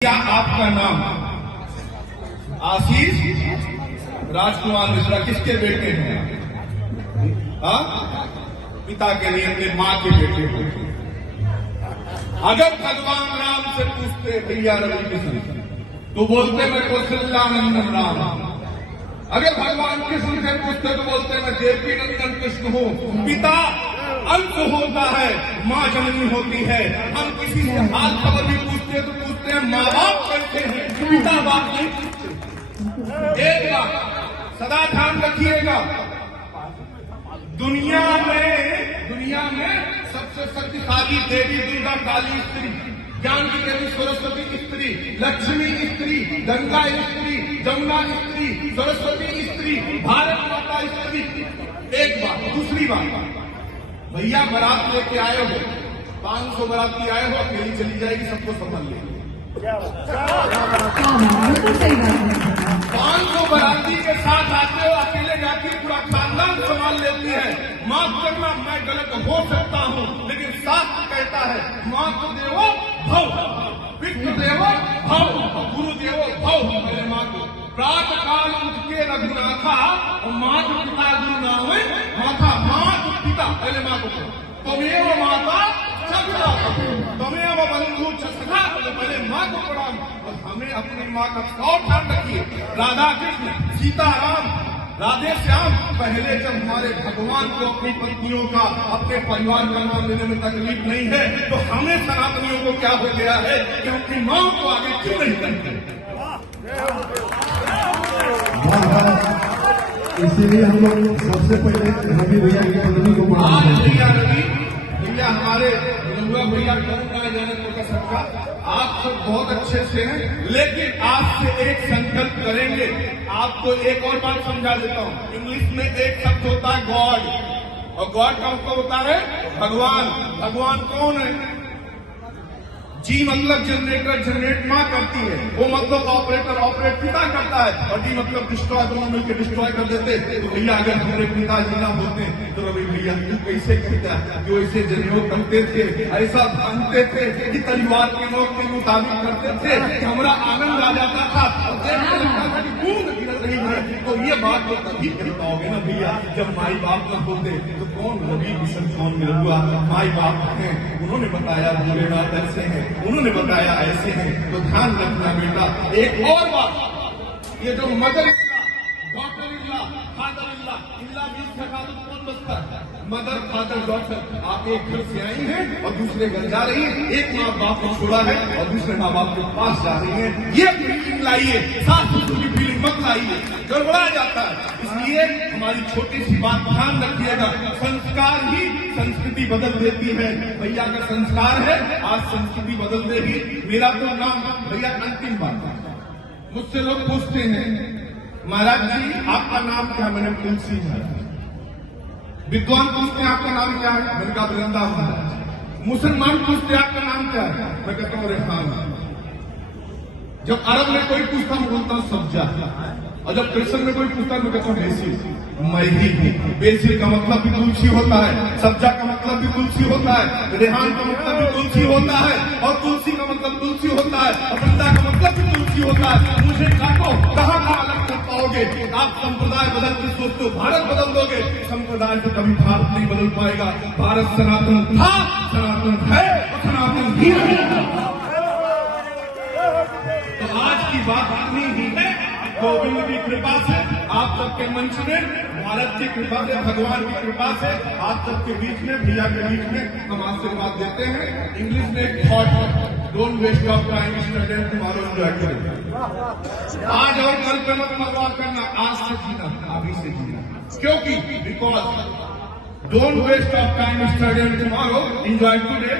क्या आपका नाम आशीष राजकुमार मिश्रा किसके बेटे हैं? पिता के लिए अपने मां के बेटे हैं। अगर भगवान राम से पूछते भैया रवि किशन तो बोलते मैं कौशल्यानंदन राम। अगर भगवान कृष्ण से पूछते तो बोलते मैं देवकी नंदन कृष्ण हूँ। पिता अंश होता है, माँ जननी होती है। हम किसी से हाल खबर भी पूछते तो पूछते हैं माँ बाप कैसे हैं, पिता बाप नहीं पूछते। एक बात सदा ध्यान रखिएगा, दुनिया में सबसे शक्तिशाली देवी दुर्गा काली स्त्री, ज्ञान की देवी सरस्वती स्त्री, लक्ष्मी स्त्री, गंगा स्त्री, जमुना स्त्री, सरस्वती स्त्री, भारत माता स्त्री। एक बात। दूसरी बात, भैया बारात लेके आए हो, 500 बाराती आए हो, अकेली चली जाएगी, सबको संभाल लेगी। 500 बाराती के साथ आते हो, अकेले जाके पूरा खानदान संभाल लेती है। माफ करना, मैं गलत हो सकता हूँ, लेकिन शास्त्र कहता है मातृ देवो भव, पितृ देवो भव, गुरु देवो भव। मेरे माँ को प्रात काल उठके रघुनाथा और मातृ पिता गुरु नाम माता, मातृ पिता पहले माँ को तमेव माता सखा, तमेव बंधु सखा, पहले माँ को प्रणाम। और हमें अपनी माँ का बहुत ध्यान रखिए। राधा कृष्ण, सीता राम, राधे श्याम, पहले जब हमारे भगवान को अपनी पत्नियों का, अपने परिवार का नाम लेने में तकलीफ नहीं है, तो हमें सनातनियों को क्या हो गया है कि अपनी माँ को आगे क्यों नहीं करते? इसीलिए हम लोग सबसे पहले रवि भैया की पत्नी को भैया हमारे भैया कौन गाय जाने को सबका, आप सब बहुत अच्छे से हैं, लेकिन आज से एक संकल्प करेंगे। आपको एक और बात समझा देता हूँ। इंग्लिश में एक शब्द होता है गॉड, और गॉड का मतलब होता है भगवान। भगवान कौन है? जी मतलब जनरेटर, जनरेट माँ करती है। वो मतलब ऑपरेटर, ऑपरेट पिता करता है। और डी मतलब डिस्ट्रॉय, दोनों मिलकर डिस्ट्रॉय कर देते। तो भैया अगर हमारे पिताजी ना होते तो रवि भैया तू कैसे करता है? जो ऐसे जनयोग करते थे, ऐसा बांधते थे कि तलवार के नोक के मुताबिक करते थे कि हमारा आनंद आ जाता था और देखने लगता था कि बूंद गिर रही है। तो ये बात तो तभी कर पाओगे ना भैया, जब माई बाप न होते तो कौन रवि किशन, कौन मिलुआ? माई बाप हैं, उन्होंने बताया भोलेनाथ ऐसे हैं, उन्होंने बताया ऐसे हैं। तो ध्यान रखना बेटा। एक और बात, ये जो मदर इल्ला, डॉक्टर इल्ला, फादर इल्ला, इल्ला बीच का कौन बचता है? Mother, father, doctor. आप एक घर से आई हैं और दूसरे घर जा रही हैं, एक माँ बाप को छोड़ा है और दूसरे माँ बाप के पास जा रही है। ये फीलिंग लाइए, सास ससुर की फीलिंग मत लाइए, गड़बड़ा जाता है। इसलिए हमारी छोटी सी बात ध्यान रखिएगा, संस्कार ही संस्कृति बदल देती है। भैया का संस्कार है, आज संस्कृति बदल देगी। मेरा तो नाम भैया, अंतिम बात, मुझसे लोग पूछते हैं महाराज जी आपका नाम क्या? मैंने तुलसी है। विद्वान पूछते हैं आपका नाम क्या है? मैंने कहा वृंदावन। मुसलमान पूछते हैं आपका नाम क्या है? मैं कहता हूँ रेहान। जब अरब में कोई पूछता हूँ बोलता हूँ सब्जा, और जब कृष्ण में कोई पूछता मैं कहता हूँ बेसिल। बेसिल का मतलब भी तुलसी होता है, सब्जा का मतलब भी तुलसी होता है, रेहान का मतलब भी तुलसी होता है, और तुलसी का मतलब तुलसी होता है, और वृंदा का मतलब भी तुलसी होता है। मुझे काटो, कहाँ अलग कर पाओगे? आप संप्रदाय बदल के सोचते हो भारत बदल दोगे, संप्रदाय से कभी भारत नहीं बदल पाएगा। भारत सनातन था, सनातन है, सनातन ही रहेगा। तो आज की बात इतनी ही है। गोविंद की कृपा से, आप सबके मंच में, भारत की कृपा से, भगवान की कृपा से आप सबके बीच में, भैया के बीच में हम आशीर्वाद देते हैं। इंग्लिश में एक थॉट है, don't waste your time student, tomorrow enjoy करें। आज और कल पे मत बर्बाद करना, आज से जीना, अभी से जीना। क्योंकि because don't waste your time student, tomorrow enjoy today.